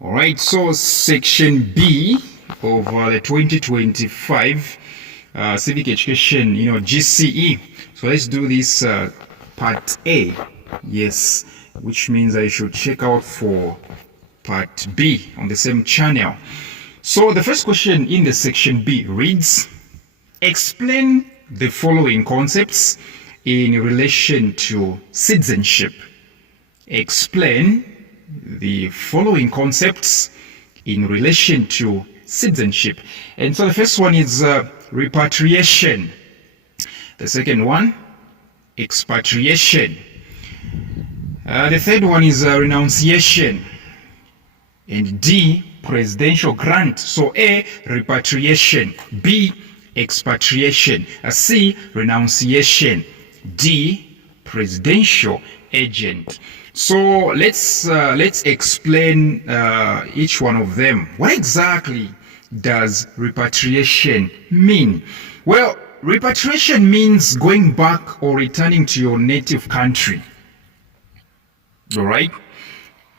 All right, so section B of the 2025 Civic Education, GCE. So let's do this part A. Yes, which means I should check out for part B on the same channel. So the first question in the section B reads, explain the following concepts in relation to citizenship. Explain the following concepts in relation to citizenship. And so the first one is repatriation. The second one, expatriation. The third one is renunciation. And D, presidential grant. So A, repatriation. B, expatriation. C, renunciation. D, presidential agent. So let's explain each one of them. What exactly does repatriation mean? Well, repatriation means going back or returning to your native country. All right?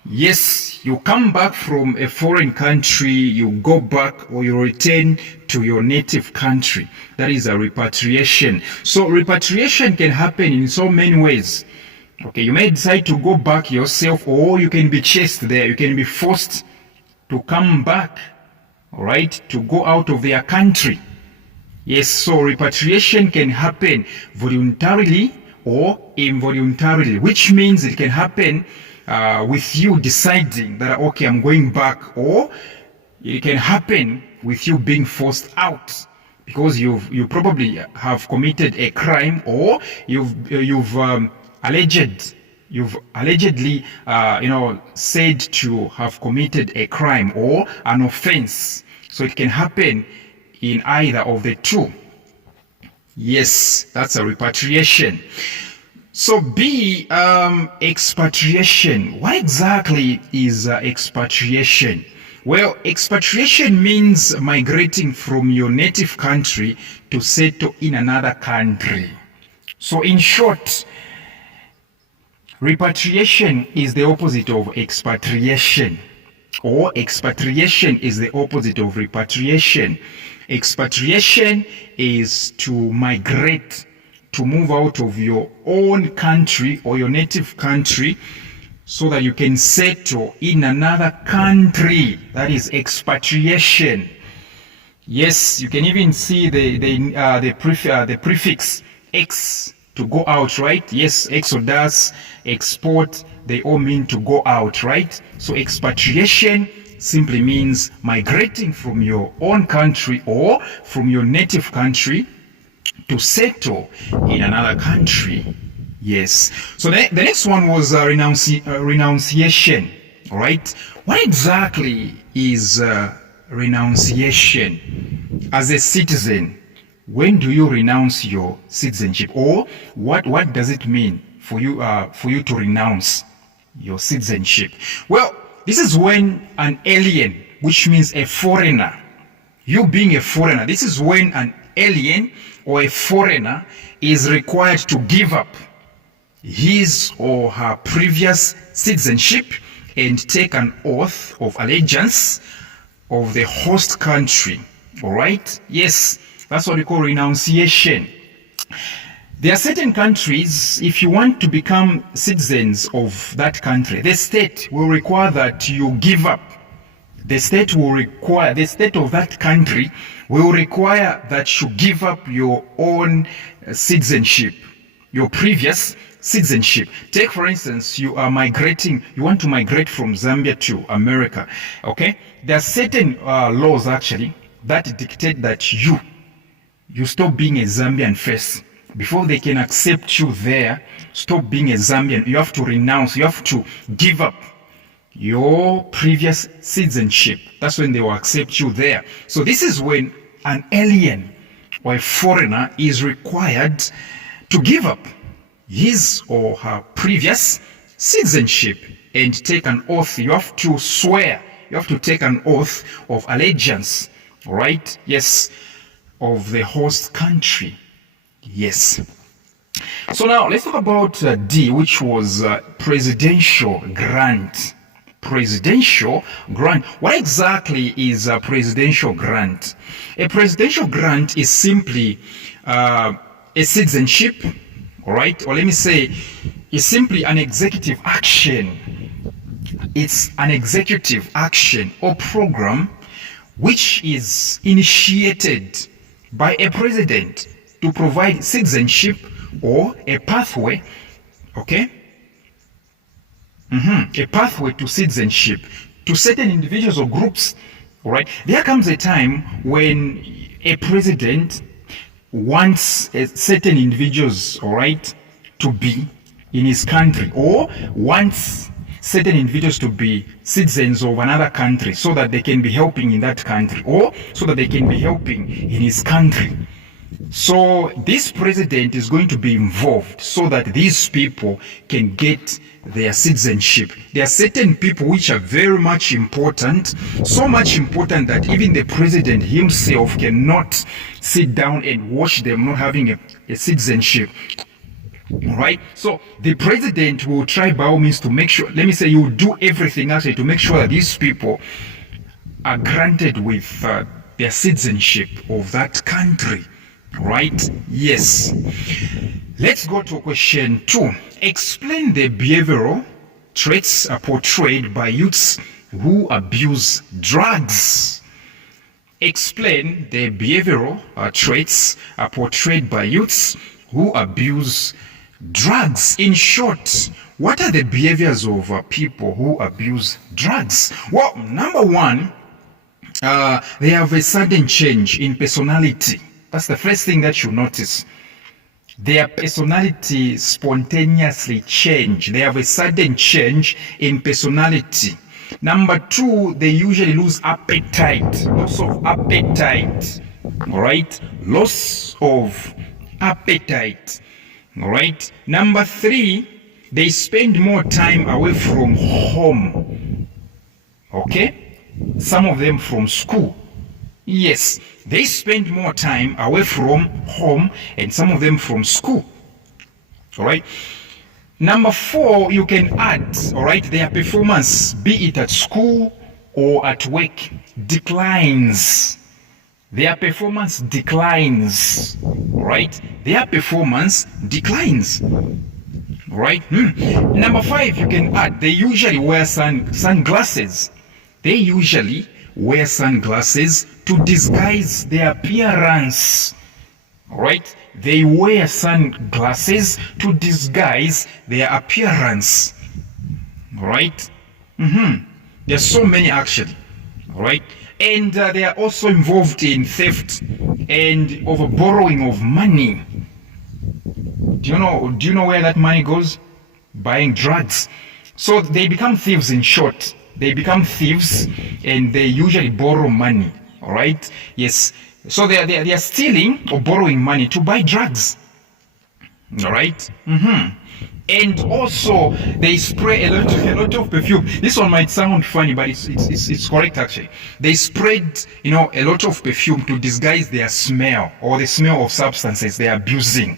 Yes, you come back from a foreign country, you go back or you return to your native country. That is a repatriation. So repatriation can happen in so many ways. Okay, you may decide to go back yourself, or you can be chased there. You can be forced to come back, all right, to go out of their country. Yes, so repatriation can happen voluntarily or involuntarily, which means it can happen with you deciding that, okay, I'm going back, or it can happen with you being forced out because you probably have committed a crime, or you've allegedly said to have committed a crime or an offense. So it can happen in either of the two. Yes, that's a repatriation. So B, expatriation. What exactly is expatriation? Well, expatriation means migrating from your native country to settle in another country. So in short, repatriation is the opposite of expatriation, or expatriation is the opposite of repatriation. Expatriation is to migrate, to move out of your own country or your native country so that you can settle in another country. That is expatriation. Yes, you can even see the prefix X to go out, right? Yes, exodus, export, they all mean to go out, right? So expatriation simply means migrating from your own country or from your native country to settle in another country. Yes. So the next one was renunciation, all right? What exactly is renunciation? As a citizen, when do you renounce your citizenship, or what does it mean for you to renounce your citizenship? Well, this is when an alien, which means a foreigner, you being a foreigner, this is when an alien or a foreigner is required to give up his or her previous citizenship and take an oath of allegiance of the host country. All right? Yes. That's what we call renunciation. There are certain countries, if you want to become citizens of that country, the state will require that you give up. The state of that country will require that you give up your own citizenship, your previous citizenship. Take, for instance, you are migrating, you want to migrate from Zambia to America, okay? There are certain laws, actually, that dictate that you stop being a Zambian first. Before they can accept you there, stop being a Zambian. You have to renounce, you have to give up your previous citizenship. That's when they will accept you there. So this is when an alien or a foreigner is required to give up his or her previous citizenship and take an oath. You have to swear, you have to take an oath of allegiance, all right? Yes, of the host country. Yes. So now let's talk about D, which was presidential grant. presidential grant. What exactly is a presidential grant? A presidential grant is simply a citizenship, all right? Or let me say, it's simply an executive action. It's an executive action or program which is initiated by a president to provide citizenship or a pathway, okay? A pathway to citizenship to certain individuals or groups, all right? There comes a time when a president wants certain individuals, all right, to be in his country, or wants certain individuals to be citizens of another country so that they can be helping in that country, or so that they can be helping in his country. So this president is going to be involved so that these people can get their citizenship. There are certain people which are very much important, so much important that even the president himself cannot sit down and watch them not having a citizenship. All right, so the president will try by all means to make sure, let me say, you will do everything actually to make sure that these people are granted with their citizenship of that country. Right? Yes. Let's go to question 2. Explain the behavioral traits portrayed by youths who abuse drugs. Explain the behavioral traits portrayed by youths who abuse drugs. In short, what are the behaviors of people who abuse drugs? Well, number one, they have a sudden change in personality. That's the first thing that you notice. Their personality spontaneously change. They have a sudden change in personality. Number 2, they usually lose appetite. Loss of appetite. All right? Loss of appetite. All right? Number 3, they spend more time away from home. Okay? Some of them from school. Yes, they spend more time away from home and some of them from school. All right. Number 4, you can add, all right, their performance, be it at school or at work, declines. Their performance declines. All right. Their performance declines. All right. Number 5, you can add, they usually wear sunglasses. They usually wear sunglasses to disguise their appearance. All right? They wear sunglasses to disguise their appearance. All right? There are so many actually. All right? And they are also involved in theft and over borrowing of money. Do you know where that money goes? Buying drugs. So they become thieves in short. They become thieves and they usually borrow money. All right? Yes. So they are stealing or borrowing money to buy drugs. All right? And also they spray a lot of perfume. This one might sound funny, but it's correct actually. They spread, a lot of perfume to disguise their smell or the smell of substances they are abusing.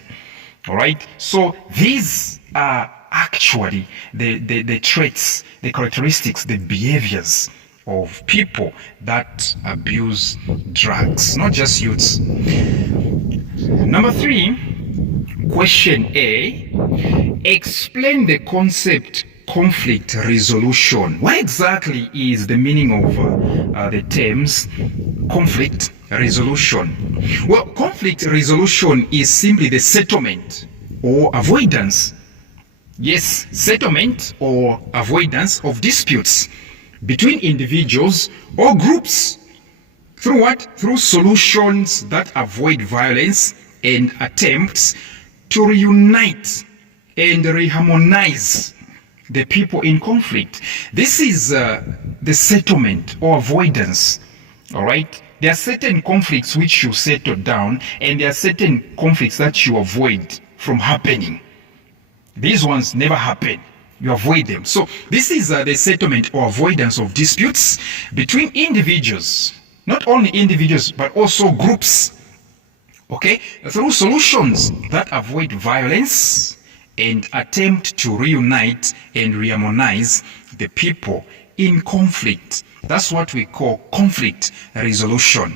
All right? So these are actually the traits, the characteristics, the behaviors of people that abuse drugs, not just youths. Number 3, question A, explain the concept conflict resolution. What exactly is the meaning of the terms conflict resolution? Well, conflict resolution is simply the settlement or avoidance. Yes, settlement or avoidance of disputes between individuals or groups. Through what? Through solutions that avoid violence and attempts to reunite and reharmonize the people in conflict. This is the settlement or avoidance. All right? There are certain conflicts which you settle down, and there are certain conflicts that you avoid from happening. These ones never happen. You avoid them. So this is the settlement or avoidance of disputes between individuals. Not only individuals, but also groups. Okay? Through solutions that avoid violence and attempt to reunite and reharmonize the people in conflict. That's what we call conflict resolution.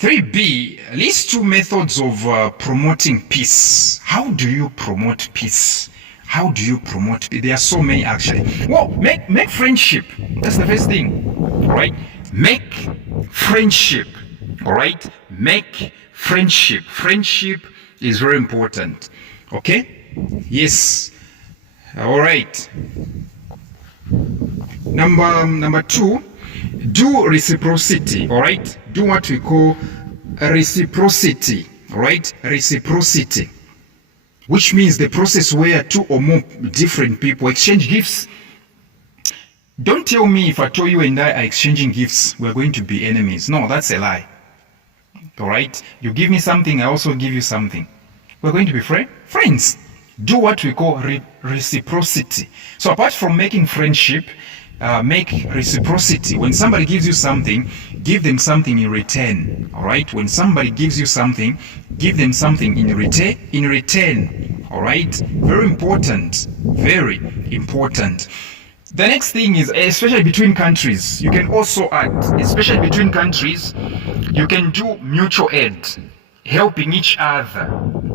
3B, list two methods of promoting peace. How do you promote peace? How do you promote peace? There are so many actually. Well, make friendship. That's the first thing. All right? Make friendship. All right? Make friendship. Friendship is very important. Okay? Yes. All right. Number 2, do reciprocity. All right? Do what we call reciprocity. All right? Reciprocity, which means the process where two or more different people exchange gifts. Don't tell me if I told you and I are exchanging gifts, we're going to be enemies. No, that's a lie. All right? You give me something, I also give you something. We're going to be friends. Do what we call reciprocity. So apart from making friendship, make reciprocity. When somebody gives you something, give them something in return. All right? When somebody gives you something, give them something in return. All right? Very important. Very important. The next thing is, especially between countries, you can also add, especially between countries, you can do mutual aid, helping each other.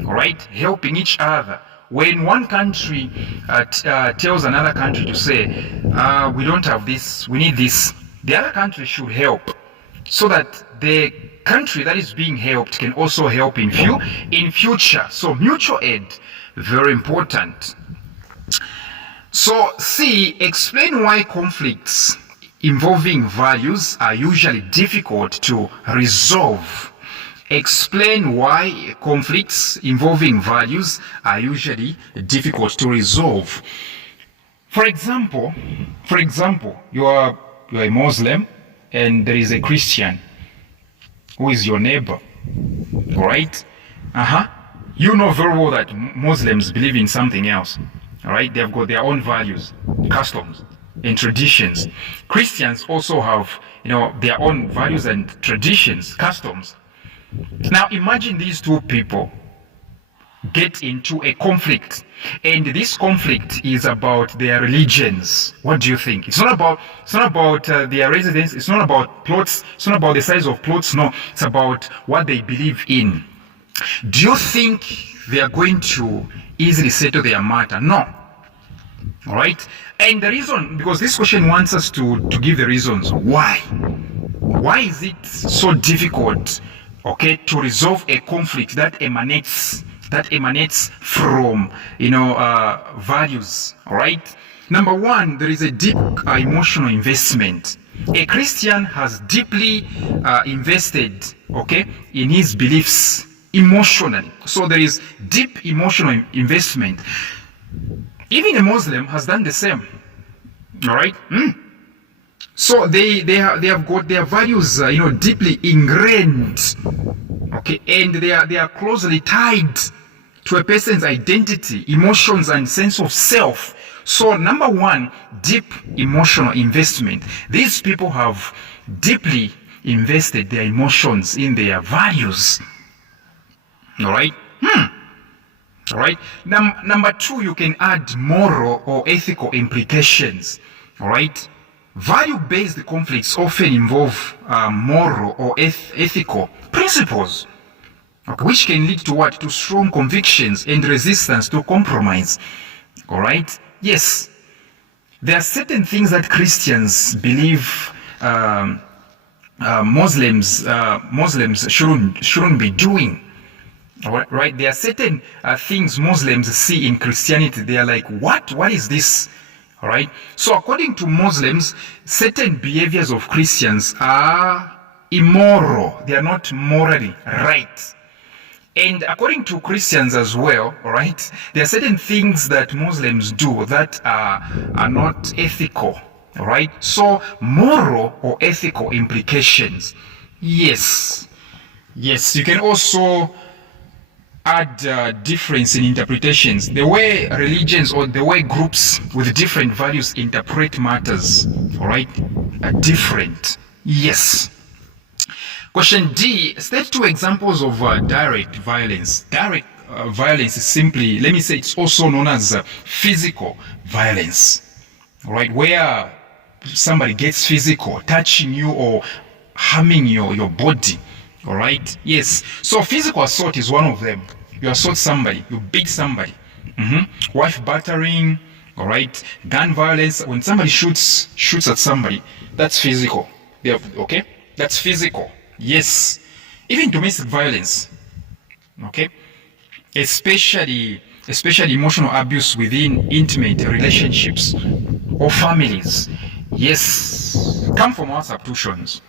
All right? Helping each other. When one country tells another country to say, we don't have this, we need this, the other country should help, so that the country that is being helped can also help in future. So mutual aid, very important. So C, explain why conflicts involving values are usually difficult to resolve. Explain why conflicts involving values are usually difficult to resolve. For example, you are a Muslim and there is a Christian who is your neighbor. All right? You know very well that Muslims believe in something else. All right? They've got their own values, customs, and traditions. Christians also have, their own values and traditions, customs. Now imagine these two people get into a conflict, and this conflict is about their religions. What do you think? It's not about their residence, it's not about plots, it's not about the size of plots, no, it's about what they believe in. Do you think they are going to easily settle their matter? No. All right? And the reason, because this question wants us to give the reasons why. Why is it so difficult, okay, to resolve a conflict that emanates from, values? All right? Number one, there is a deep emotional investment. A Christian has deeply invested, okay, in his beliefs emotionally. So there is deep emotional investment. Even a Muslim has done the same. All right? So they have got their values, deeply ingrained, okay, and they are closely tied to a person's identity, emotions, and sense of self. So number one, deep emotional investment. These people have deeply invested their emotions in their values. All right? All right? Number two, you can add moral or ethical implications. All right? Value-based conflicts often involve moral or ethical principles, okay, which can lead to what? To strong convictions and resistance to compromise. All right? Yes. There are certain things that Christians believe Muslims shouldn't be doing. All right? There are certain things Muslims see in Christianity. They are like, what? What is this? All right. So according to Muslims, certain behaviors of Christians are immoral. They are not morally right. And according to Christians as well, all right, there are certain things that Muslims do that are not ethical. All right. So moral or ethical implications. Yes. Yes. You can also add difference in interpretations. The way religions or the way groups with different values interpret matters, all right, are different. Yes. Question D, state two examples of direct violence. Direct violence is simply, let me say, it's also known as physical violence, all right, where somebody gets physical, touching you or harming your body. All right. Yes. So physical assault is one of them. You assault somebody, you beat somebody. Wife battering. All right. Gun violence. When somebody shoots at somebody, that's physical. Okay. That's physical. Yes. Even domestic violence. Okay. Especially emotional abuse within intimate relationships or families. Yes. Come from our substitutions.